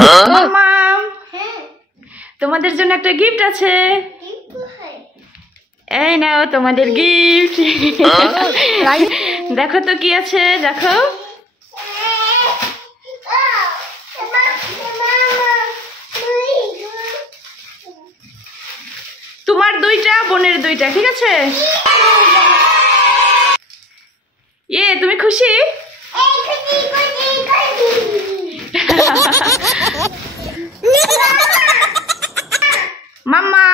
মাম্মা তোমাদের জন্য একটা গিফট আছে। এই নাও তোমাদের গিফট। দেখো তো কি আছে, দেখো। তোমার দুইটা, বোনের দুইটা, ঠিক আছে? তুমি খুশি? মাম্মা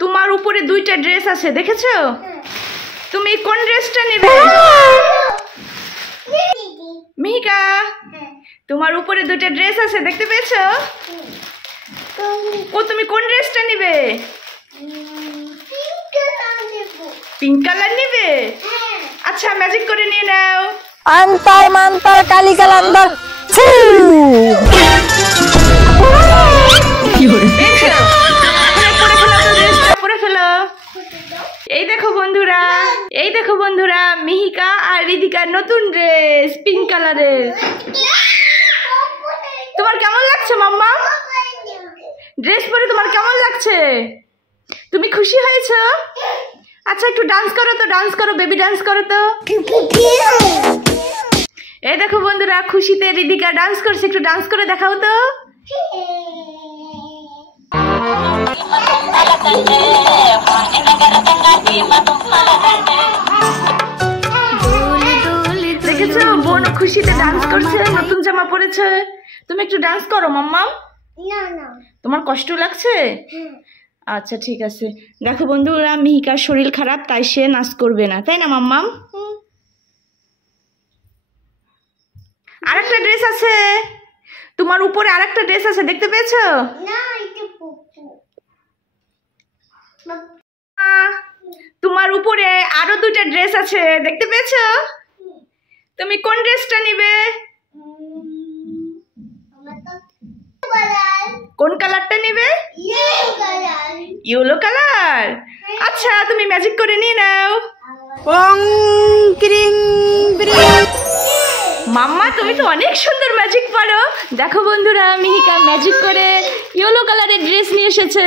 তোমার উপরে দুইটা ড্রেস আছে, দেখেছো? তুমি কোন ড্রেসটা নেবে? মিহিকা তোমার উপরে দুইটা ড্রেস আছে, দেখতে পেয়েছো? তুমি কোন ড্রেসটা নেবে? পিঙ্ক কালার নেবে? আচ্ছা, ম্যাজিক করে নিয়ে নাও। অন্তর মন্তর কালী কালান্দর। এই দেখো বন্ধুরা, মিহিকা আর রিদিকার নতুন ড্রেস পিঙ্ক কালারের। তোমার কেমন লাগছে মাম্মা? ড্রেস পরে তোমার কেমন লাগছে? তুমি খুশি হয়েছো? আচ্ছা, একটু ডান্স করো তো, ডান্স করো, বেবি ডান্স করো তো। এই দেখো বন্ধুরা, খুশিতে রিদিকা ডান্স করছে, একটু ডান্স করে দেখাও তো। দেখেছো, বোন খুশিতে ডান্স করছে, নতুন জামা পরেছে। তুমি একটু ডান্স করো মাম্মা। তোমার কষ্ট লাগছে? আচ্ছা ঠিক আছে। দেখো বন্ধুরা, মিহিকার শরীর খারাপ, তাই সে নাচ করবে না, তাই না মাম্মাম? আরেকটা ড্রেস আছে তোমার উপরে, আরেকটা ড্রেস আছে, দেখতে পেয়েছো? তোমার উপরে আরো দুইটা ড্রেস আছে, দেখতে পেয়েছো? তুমি কোন ড্রেসটা নিবে? কোন কালারটা নিবে? Yellow colour. আচ্ছা, তুমি ম্যাজিক করে নিয়ে নাও। মাম্মা তুমি তো অনেক সুন্দর ম্যাজিক পারো। দেখো বন্ধুরা, মিহিকা ম্যাজিক করে ইয়েলো কালারের ড্রেস নিয়ে এসেছে।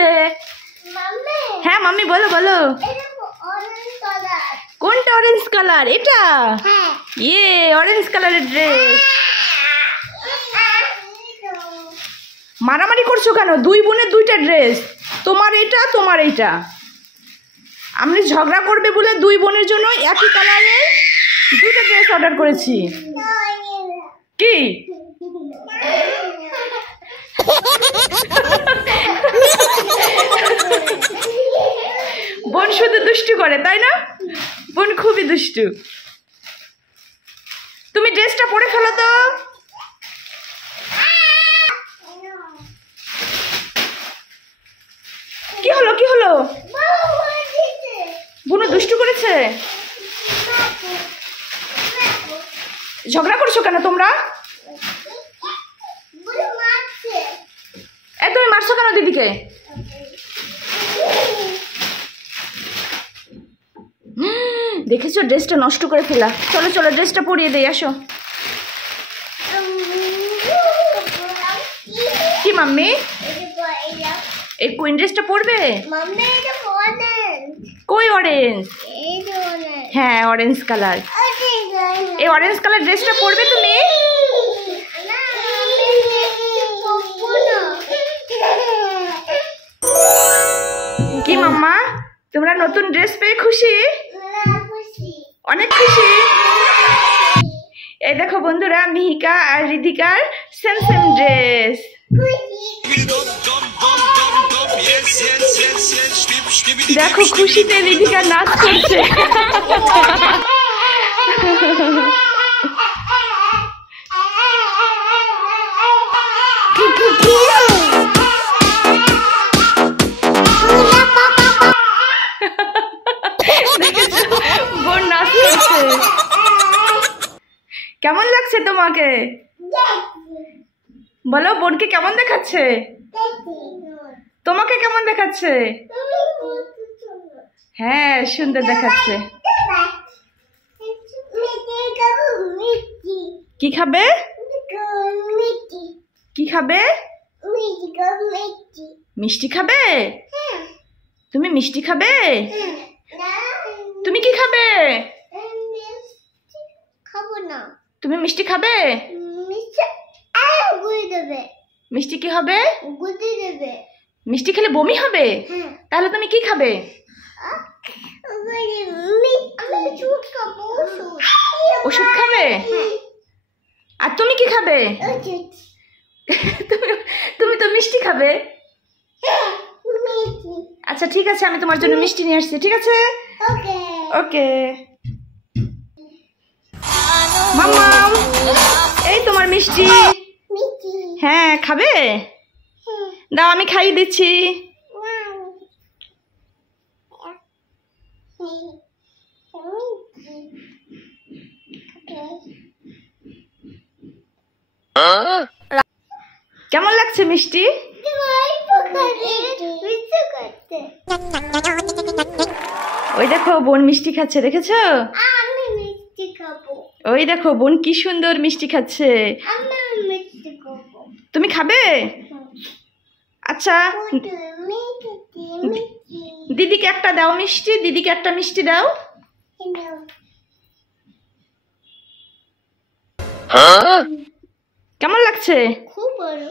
হ্যাঁ মাম্মি, বলো বলো। কোনটা? Orange colour? এটা? অরেঞ্জ কালারের ড্রেস। মারামারি করছো কেন? দুই বোনের দুইটা ড্রেস, তোমার এইটা, তোমার এইটা। আমি ঝগড়া করবে বলে দুই বোনের জন্য একই কালারের দুইটা ড্রেস অর্ডার করেছি। কি বোন শুধু দুষ্টু করে, তাই না? বোন খুবই দুষ্টু। তুমি ড্রেসটা পরে ফেলো তো। কি হলো, কি হলো? বোনও দুষ্টু করেছে। ঝগড়া করছো কেন তোমরা? তুমি মারছো কেন দিদিকে? দেখেছো, ড্রেসটা নষ্ট করে ফেলা। চলো চলো, ড্রেসটা পরিয়ে দেই, আসো। কি মাম্মি, এই কুইন ড্রেসটা পরবে? কই অরেঞ্জ? হ্যাঁ, অরেঞ্জ কালার। এই অরেঞ্জ কালার ড্রেসটা পরবে তুমি? কি মাম্মা, তোমরা নতুন ড্রেস পেয়ে খুশি? অনেক খুশি। এই দেখো বন্ধুরা, মিহিকা আর রিদিকার সেম সেম ড্রেস। দেখো, খুশিতে রিদিকা নাচ করছে। বোন নাচ করছে। কেমন লাগছে তোমাকে? বলো, বোনকে কেমন দেখাচ্ছে? তোমাকে কেমন দেখাচ্ছে? হ্যাঁ, সুন্দর দেখাচ্ছে। কি খাবে? কি খাবে? মিষ্টি খাবে? তুমি মিষ্টি খাবে? তুমি কি খাবে? তুমি মিষ্টি খাবে? মিষ্টি কি হবে? মিষ্টি খেলে বমি হবে? তাহলে তুমি কি খাবে? ওষুধ খাবে? আর তুমি কি খাবে? তুমি তো মিষ্টি খাবে। আচ্ছা ঠিক আছে, আমি তোমার জন্য মিষ্টি নিয়ে আসছি, ঠিক আছে? ওকে। মাম্মাম, এই তোমার মিষ্টি। হ্যাঁ, খাবে? দাও, আমি খাইয়ে দিচ্ছি। কেমন লাগছে মিষ্টি? ওই দেখো বোন মিষ্টি খাচ্ছে, দেখেছো? ওই দেখো বোন কি সুন্দর মিষ্টি খাচ্ছে। তুমি খাবে? আচ্ছা, দিদিকে একটা দাও মিষ্টি, দিদিকে একটা মিষ্টি দাও। কেমন লাগছে? খুব ভালো।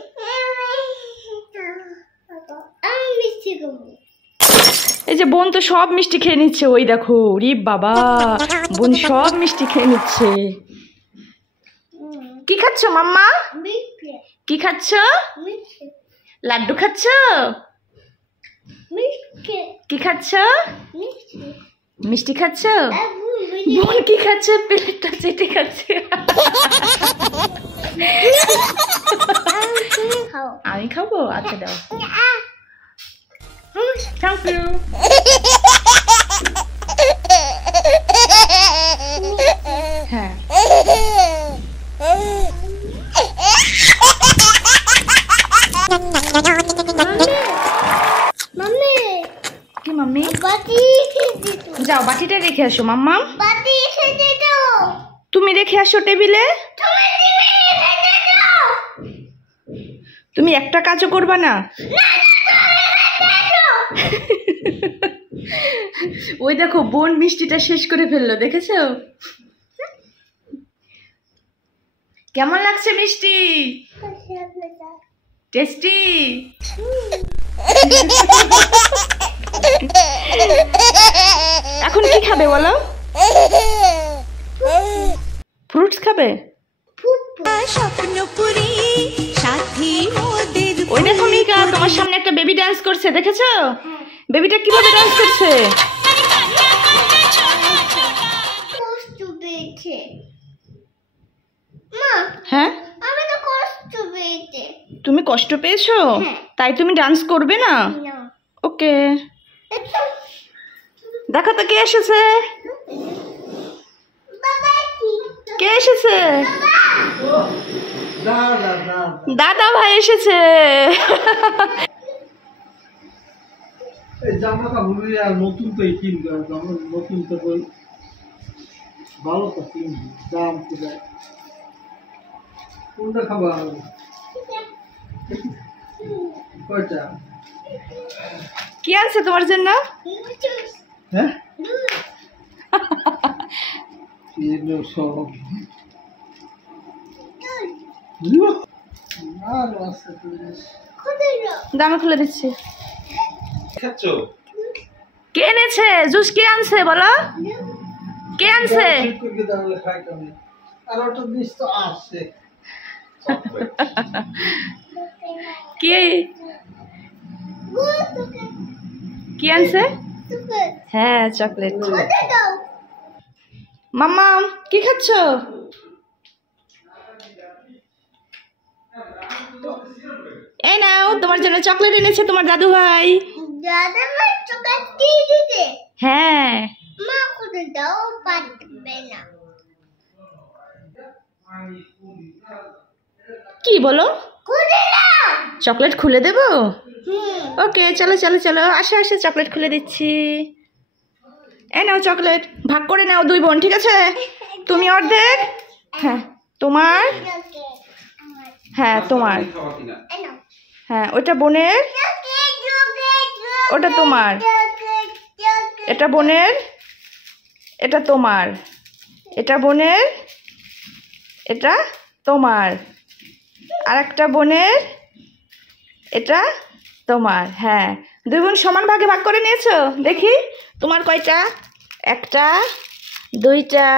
এই যে বোন তো সব মিষ্টি খেয়ে নিচ্ছে, ওই দেখো, রি বাবা, বোন সব মিষ্টি খেয়ে নিচ্ছে। কি খাচ্ছ মাম্মা? কি খাচ্ছ? লাড্ডু খাচ্ছ? কি খাচ্ছ? মিষ্টি খাচ্ছ? বোন কি খাচ্ছে? প্লেটটা চেটে খাচ্ছে। আমি খাবো? আচ্ছা দাও। Thank you. হ্যাঁ, কি মাম্মি? যাও বাটিটা রেখে আসো মাম্মা। তুমি রেখে আসো টেবিলে। তুমি একটা কাজও করবা না? ওই দেখো বোন মিষ্টিটা শেষ করে ফেললো, দেখেছো? কেমন লাগছে মিষ্টি? টেস্টি? এখন কি খাবে বলো? ফ্রুটস খাবে? ওই দেখো মিকা, তোমার সামনে একটা বেবি ডান্স করছে, দেখেছো? বেবিটা কিভাবে ডান্স করছে? হ্যাঁ, তুমি কষ্ট পেয়েছো? তাই তুমি ডান্স করবে না? ওকে। দেখো তো কে এসেছে। কে এসেছে? দাদা ভাই এসেছে। জামাটা ভুলে আর নতুন তো কিনবে, নতুন তো বই ভালো তো কিনবি, দাম কোথায়, কোনটা খাবা? কয়টা? কি আনছে তোমার জন্য? হ্যাঁ, সব আর আছে দামে খুলে দিচ্ছি। খাচ্ছ? কে এনেছে জুস? কে আনছে বলো? কে আনছে? আর ওটা জিনিস তো আসছে। কে কি আনছে? হ্যাঁ, চকলেট। মাম্মা কি খাচ্ছ? এই নাও, তোমার জন্য চকলেট এনেছে তোমার দাদু ভাই। হ্যাঁ, কি বলো? চকলেট খুলে দেবো? ওকে, চলো চলো চলো, আসো আসো, চকলেট খুলে দিচ্ছি। এই নাও চকলেট, ভাগ করে নাও দুই বোন, ঠিক আছে? তুমি অর্ধেক, হ্যাঁ তোমার, হ্যাঁ তোমার। হ্যাঁ ওইটা বোনের, ওটা তোমার। এটা বোনের, এটা তোমার। এটা বোনের, এটা তোমার। আর একটা বোনের, এটা তোমার। হ্যাঁ, দুই বোন সমান ভাগে ভাগ করে নিয়েছো? দেখি তোমার কয়টা? একটা, দুইটা,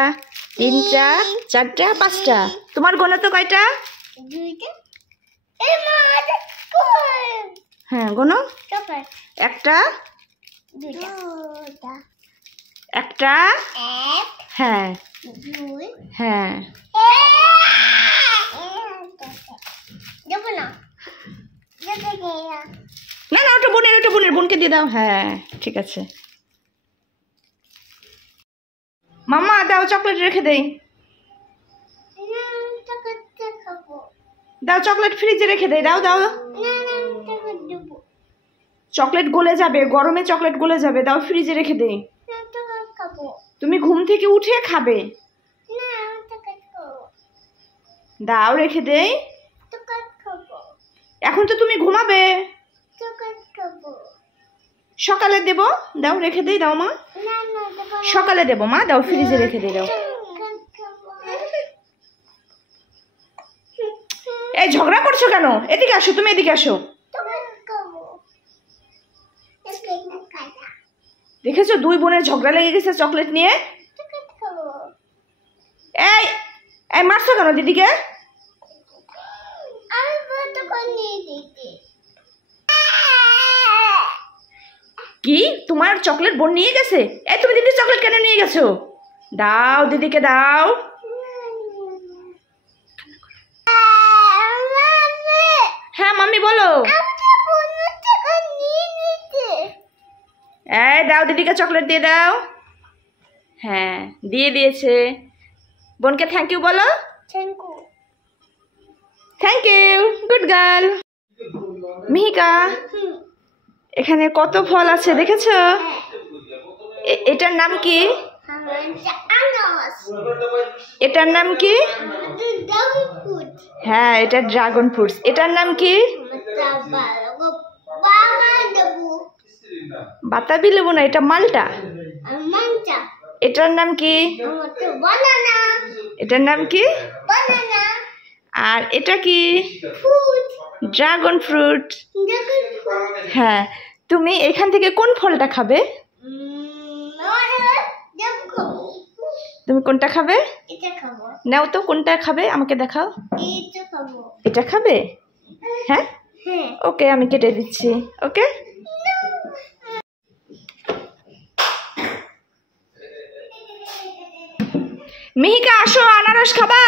তিনটা, চারটা, পাঁচটা। তোমার গোনা তো কয়টা? হ্যাঁ গোনো। একটা, একটা, হ্যাঁ হ্যাঁ। না না ওটা বোনের, ওটা বোনের, বোনকে দিয়ে দাও। হ্যাঁ ঠিক আছে। মাম্মা দাও, চকলেট রেখে দেই। দাও চকলেট ফ্রিজে রেখে দেই, দাও দাও। চকলেট গলে যাবে, গরমে চকলেট গলে যাবে, দাও ফ্রিজে রেখে দেই। তুমি ঘুম থেকে উঠে খাবে। দাও রেখে দেই। এখন তো তুমি ঘুমাবে। সকালে দেব, দাও রেখে দেই, দাও মা। সকালে দেব মা, দাও ফ্রিজে রেখে দেই, দাও। এই ঝগড়া করছো কেন? এদিকে আসো, তুমি এদিকে আসো। দেখেছো দুই বোনের ঝগড়া লেগে গেছে চকলেট নিয়ে। এই এই মারছো কেন দিদিকে? কি তোমার চকলেট বোন নিয়ে গেছে? এই তুমি দিদির চকলেট কেন নিয়ে গেছো? দাও দিদিকে দাও। হ্যাঁ মাম্মি বলো। এই দাও দিদিকে চকলেট দিয়ে দাও। হ্যাঁ দিয়ে দিয়েছে। বোনকে থ্যাংক ইউ বলো। Thank you, good girl. Mihika, এখানে কত ফল আছে দেখেছো? এটার নাম কি? এটার নাম কি? হ্যাঁ এটা ড্রাগন ফ্রুটস। এটার নাম কি? বাতাবি লেবু না, এটা মালটা। এটার নাম কি? এটার নাম কি? আর এটা কি? Dragon fruit. হ্যাঁ, তুমি এখান থেকে কোন ফলটা খাবে? তুমি কোনটা খাবে? নাও তো, কোনটা খাবে আমাকে দেখাও। এটা খাবে? হ্যাঁ ওকে, আমি কেটে দিচ্ছি। ওকে মিহিকা আসো, আনারস খাবা?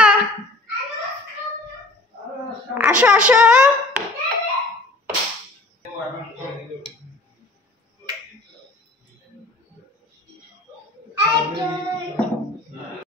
আসো আসো।